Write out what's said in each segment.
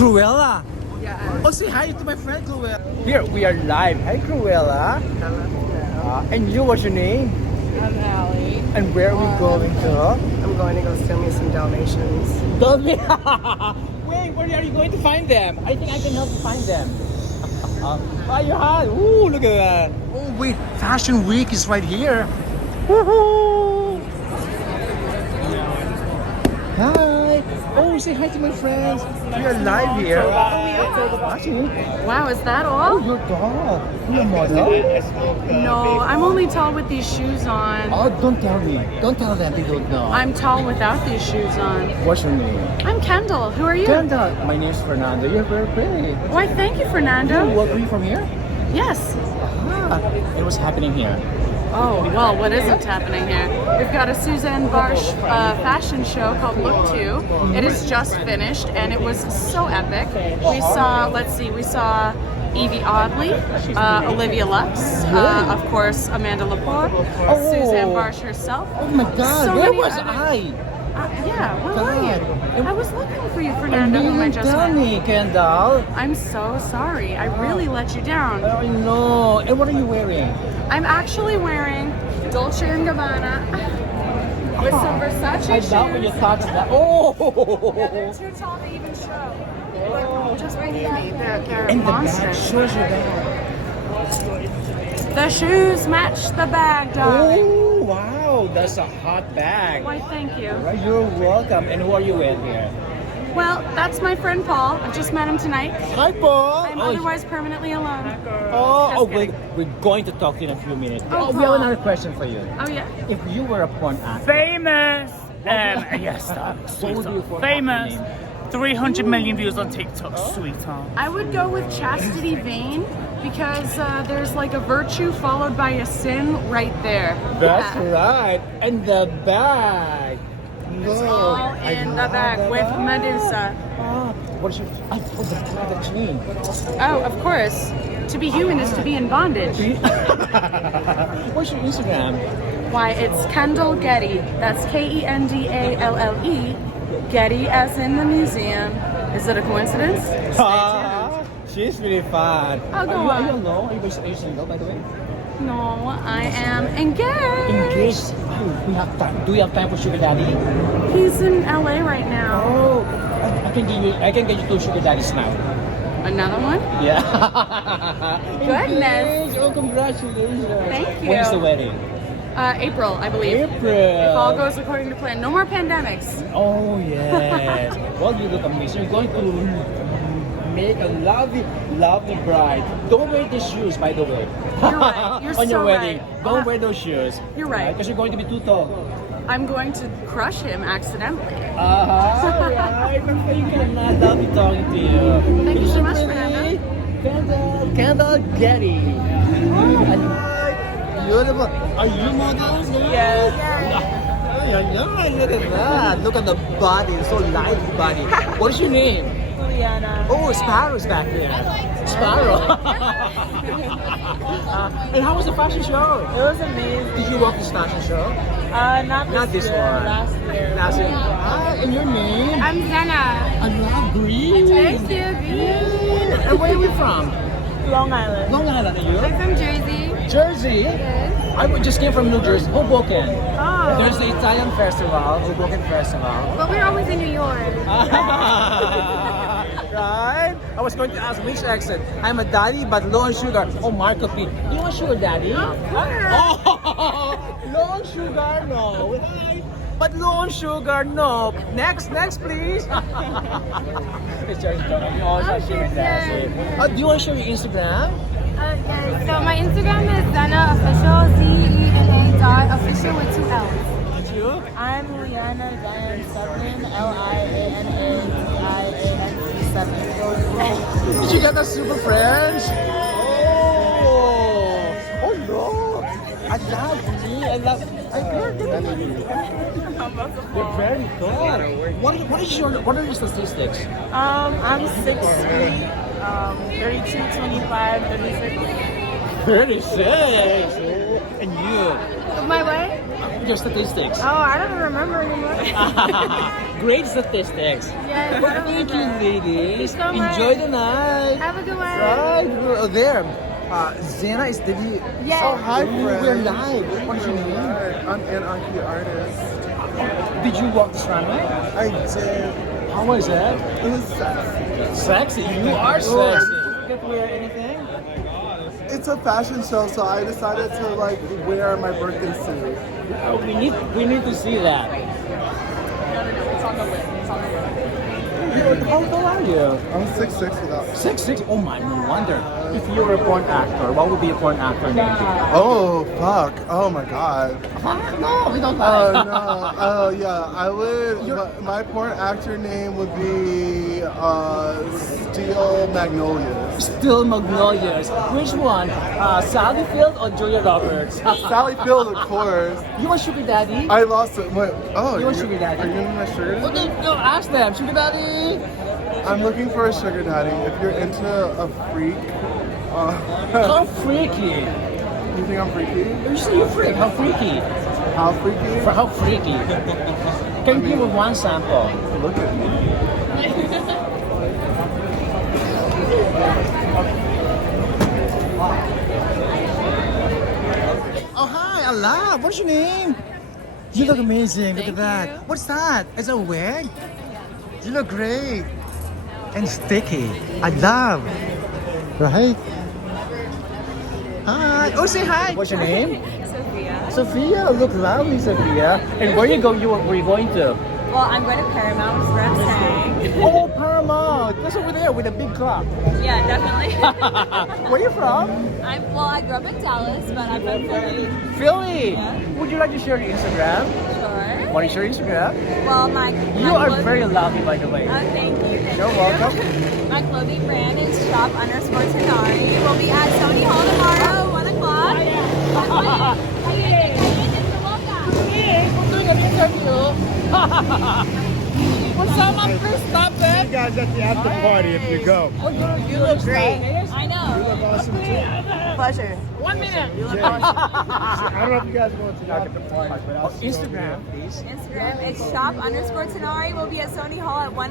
Cruella. Yeah. Oh, say hi to my friend Cruella. Here we are live. Hi, Cruella. And you, what's your name? I'm Allie. And where are we going to? I'm going to go steal me some Dalmatians. Wait, where are you going to find them? I think I can help you find them. Oh, you're hot. Ooh, look at that. Oh, wait, Fashion Week is right here. Woohoo! Hi. Oh, say hi to my friends. We are live here. Wow, is that Oh, all? you're tall. You're a model. No, I'm only tall with these shoes on. Oh, don't tell me. Don't tell them they don't know. I'm tall without these shoes on. What's your name? I'm Kendall. Who are you? Kendall. My name's Fernando. You're very pretty. Why, thank you, Fernando. Are you from here? Yes. It was happening here. Oh, well, what isn't happening here? We've got a Suzanne Barsh fashion show called Look 2. It is just finished, and it was so epic. We saw Evie Oddly, Olivia Lux, of course, Amanda Lepore, Suzanne Barsh herself. Oh my God, So where many was other- I? Yeah, where were you? I was looking for you, Fernando, whom I You just tell met. me, Kendall. I'm so sorry. I really let you down. I know. And what are you wearing? I'm actually wearing Dolce & Gabbana with some Versace I shoes. doubt when you thought that. Oh! Yeah, they're too tall to even show. But just believe me, they're And the bag monsters. shows your bag. The shoes match the bag, darling. Oh, wow. That's a hot bag. Why, thank you. Right, you're welcome. And who are you with here? Well, that's my friend Paul. I've just met him tonight. Hi, Paul. I'm otherwise permanently alone. Wait, we're going to talk in a few minutes. Oh, we have Paul. another question for you. Oh, yeah? If you were a porn actor, Famous. yes, what would you for Famous. name? 300 million views on TikTok, sweetheart. I would go with Chastity Vane because there's like a virtue followed by a sin right there. That's Yeah. right. And the bag. It's all in the bag with Medusa. What is your? I forgot the chain. Oh, of course. To be human is to be in bondage. What's your Instagram? Why, it's Kendall Getty. That's Kendalle. Getty as in the museum. Is it a coincidence? She's really fun. Oh, go Are you on. alone? Are you single, by the way? No, I am engaged. Engaged. Oh, we have time. Do you have time for sugar daddy? He's in LA right now. Oh, I can get you two sugar daddies now. Another one? Yeah. Goodness. Engaged. Oh, congratulations. Thank you. When is the wedding? April, I believe. April. If all goes according to plan. No more pandemics. Oh yes. Well, you look amazing. You're going to make a lovely, lovely bride. Don't wear these shoes, by the way. You're right. You're On your so wedding. right. Don't wear those shoes. You're right. Because you're going to be too tall. I'm going to crush him accidentally. Right. But you cannot. I'll be talking to you. Thank you so much, Pretty. Fernando. Kendall Getty. Beautiful. Are you models? Yes. Yeah, look at that. Look at the body. It's so light body. What is your name? Juliana. Oh, Sparrow's back there. Sparrow. And how was the fashion show? It was amazing. Did you walk this fashion show? Not this this year, one. last year. Last year. And your name? I'm Zena. I love green. Thank you, green. And where are we from? Long Island. Long Island, are you? I'm from Jersey. Jersey? Yes. I just came from New Jersey, Hoboken. Oh. There's the Italian festival, Hoboken Festival. But we're always in New York. Right? I was going to ask which accent. I'm a daddy, but low on sugar. Oh, Marco P. You want sugar daddy? Oh, low on sugar, no. But low on sugar, no. Next, please. It's just you always have sugar daddy. Do you want to show your Instagram? Okay, so my Instagram is Zena Official, ZENA.official with 2 L's. You? I'm Liana Diane 7, LIANA 7. Did you get the SuperFriends? Oh no! I love You're very good. What are your statistics? I'm 6'3", 32, 25, 36. 36. And you? My way? Your statistics. Oh, I don't remember anymore. great statistics. Yes, Well, thank you, ladies. so much. Enjoy the night. Have a good one. Right. Oh, there. Zena is the. Yes. Oh, hi, friends. We're live. What's your name? I'm an Anarchy artist. Did you walk this runway? I did. How was that? It was sexy. Sexy. You are sexy. You can wear anything. It's a fashion show, so I decided to like wear my birthday suit. We need to see that. How tall are you? I'm 6'6" without. 6'6". Oh my, no wonder. If you were a porn actor, what would be a porn actor name? Oh fuck! Oh my god! No, we don't Oh no! Oh yeah, I would. My porn actor name would be Steel Magnolias. Still Magnolias. Which one? Sally Field or Julia Roberts? Sally Field, of course. You want sugar daddy? I lost it. What? Oh, You want sugar daddy? Are you in my sugar Well, daddy? no, ask them. Sugar daddy? I'm looking for a sugar daddy. If you're into a freak, How freaky. you think I'm freaky? You say you freak. How freaky? How freaky? For how freaky? Can you give me one sample? Look at me. Oh, hi, Allah. What's your name? You look amazing. Look at that. you. What's that? Is it a wig? You look great. And sticky. I love. Right? Hi. Oh, say hi. What's your name? Sophia. Sophia. Look lovely, Sophia. And where you go? Where you going to? Well, I'm going to Paramount, is where I'm staying. Oh, Paramount. That's over there with a big clock. Yeah, definitely. Where you from? I grew up in Dallas, but I'm from Philly. Philly. Yeah. Would you like to share your Instagram? Sure. Want to share your Instagram? Well, You are very lovely, by the way. Thank you. You're welcome. My clothing brand is shop_Tenari. We'll be at Sony Hall tomorrow, 1 o'clock. Masama, please stop it. You guys at the after party if you go. Oh, you look great. I know. Awesome too. Pleasure. 1 minute. I don't know if you guys go to the after party, but I'll see you over there. Instagram, please. Instagram is shop_Tenari. We'll be at Sony Hall at 1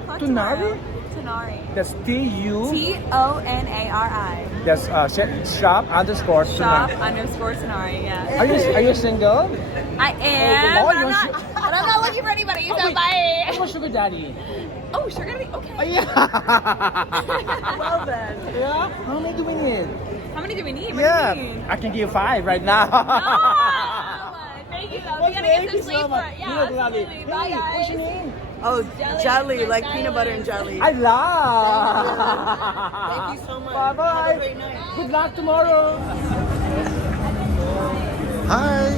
o'clock tomorrow. Tenari. That's T-U. Tonari. That's shop_. Shop_Tenari. Yeah. Are you single? I am. Oh, But you're I'm not looking for anybody. So wait. bye. I'm a sugar daddy. Oh, sugar daddy. Okay. Oh, yeah. Well then. Yeah? How many do we need? How many do we need? What Yeah. do you mean? I can give you 5 right now. No. Thank you though. We gotta Thank get you some sleep so for much. it. You Yeah, look lovely. absolutely. Bye Hey, what's your guys. name? Oh, jelly, like Jelly. peanut butter and jelly. I love. Thank you so much. Bye bye. Have a great night. Good luck tomorrow. Hi.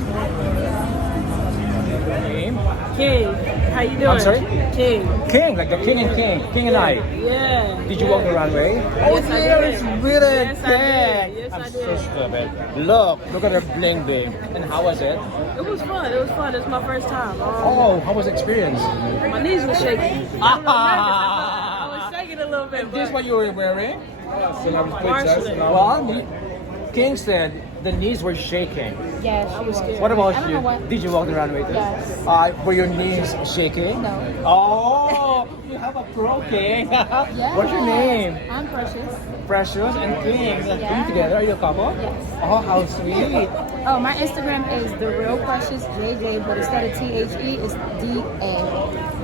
Name? King, how you doing? I'm sorry? King. King, like the king and king. King and I. Yeah. Did you walk the runway? Oh, Yes, I there did. is really Yes, I did. Yes, I'm I so did. stupid. Look at her bling bling. And how was it? It was fun. It was fun. It was my first time. Oh, how was the experience? My knees were shaking. I was shaking a little bit. Is this what you were wearing? Partially. Well, King said the knees were shaking. Yeah, she was scared. What about I don't you? know what. Did you walk the runway too? Yes. Were your knees shaking? No. Oh, you have a pro King. Yeah. What's your name? I'm Precious. Precious and King. Are you together? Are you a couple? Yes. Oh, how sweet. Oh, my Instagram is the real Precious JJ, but instead of THE, it's DA.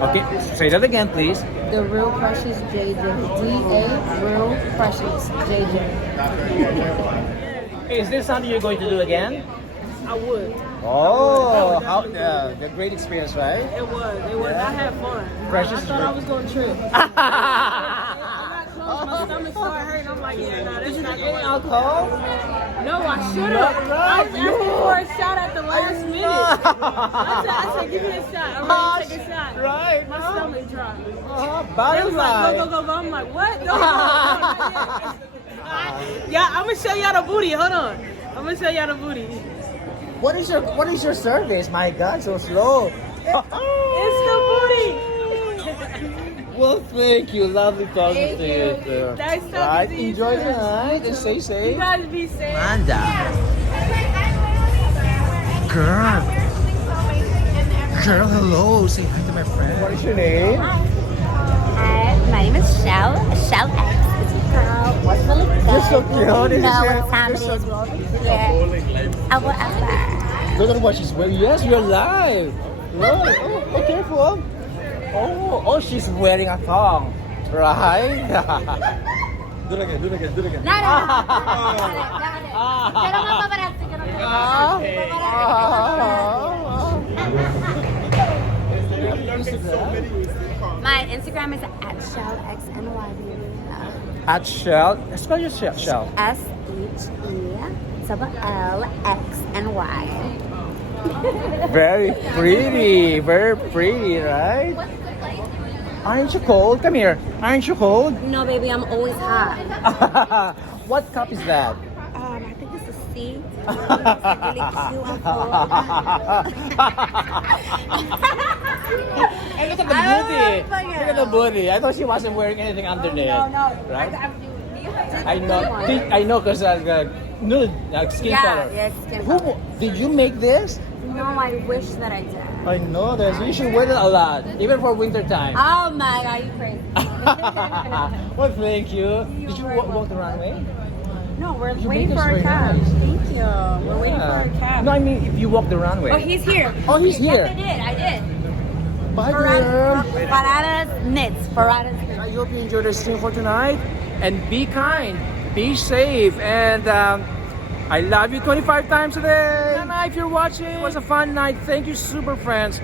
Okay, say that again, please. The real Precious JJ. DA, real Precious JJ. Is this something you're going to do again? I would. Oh, how the great experience, right? It was. It was. I had fun. Precious I thought I was going to trip. I got close. My stomach started hurting. I'm like, yeah, no, that's not going to Alcohol? No, I should have. I was asking for a shot at the last minute. I said, give me a shot. I'm ready to take a shot. Right. My stomach dropped. They Bottom was like, line. go. I'm like, what? No, not yet. Yeah, I'm gonna show y'all the booty. Hold on. I'm gonna show y'all the booty. What is your service? My God, so slow. It's the booty. Well, thank you. Lovely talking to you. Too. Nice talking Right. to you. Enjoy too. the night and stay You safe. guys be safe. Panda Girl. Girl, hello. Say hi to my friend. What is your name? Hi, my name is Shell. Shell X. It's a girl. What's really good? You're so cute. No, This is what your- time you're it so- is. We'll be here. Whatever. Look at what she's wearing. Yes, you're live. Look. Oh, careful. Oh, she's wearing a thong. Right? Do it again. No. Got it. Pero nga paparazzi ka na. My Instagram is @shellxny. At Shell. Spell your Shell. SHE_LXNY. Very pretty. Very pretty, right? Aren't you cold? Come here. Aren't you cold? No, baby, I'm always hot. What cup is that? I think this is C. It's really cute and full. Hey, look at the booty. Look at the booty. I thought she wasn't wearing anything underneath. No. Right? I know, because nude, skin color. Yeah, skin Who color. did you make this? No, I wish that I did. I know this. You should wear it a lot, even for winter time. Oh my god, you crazy. Well, thank you. Did you walk the runway? No, we're You waiting make for this our very cab. nice. Thank you. We're waiting for our cab. No, I mean if you walk the runway. Oh, he's here. Oh, he's here. Yes, I did. Bye, girl. Parada's knits. Parada's knits. I hope you enjoyed our stream for tonight, and be kind, be safe, and I love you 25 times a day. And if you're watching, it was a fun night. Thank you, super friends.